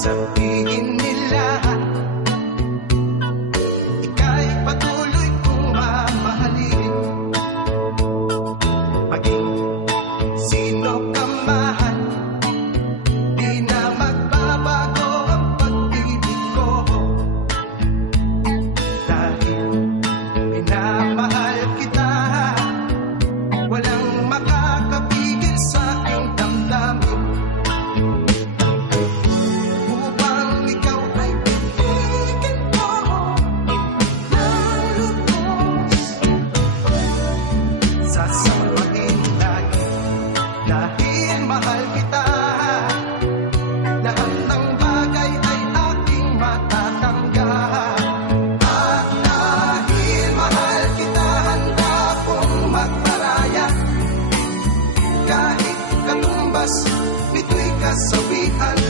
sabihin nila, ika'y patuloy kong mamahalin. Maging sino ka man, di na magbabago ang pag-ibig ko. Dahil minamahal kita, walang makakapigil sa aking damdamin. Sasampahin lagi dahil mahal kita. Lahat ng bagay ay aking matatanggap. At dahil mahal kita, handa kong magparaya. Kahit katumbas nito'y kasawian.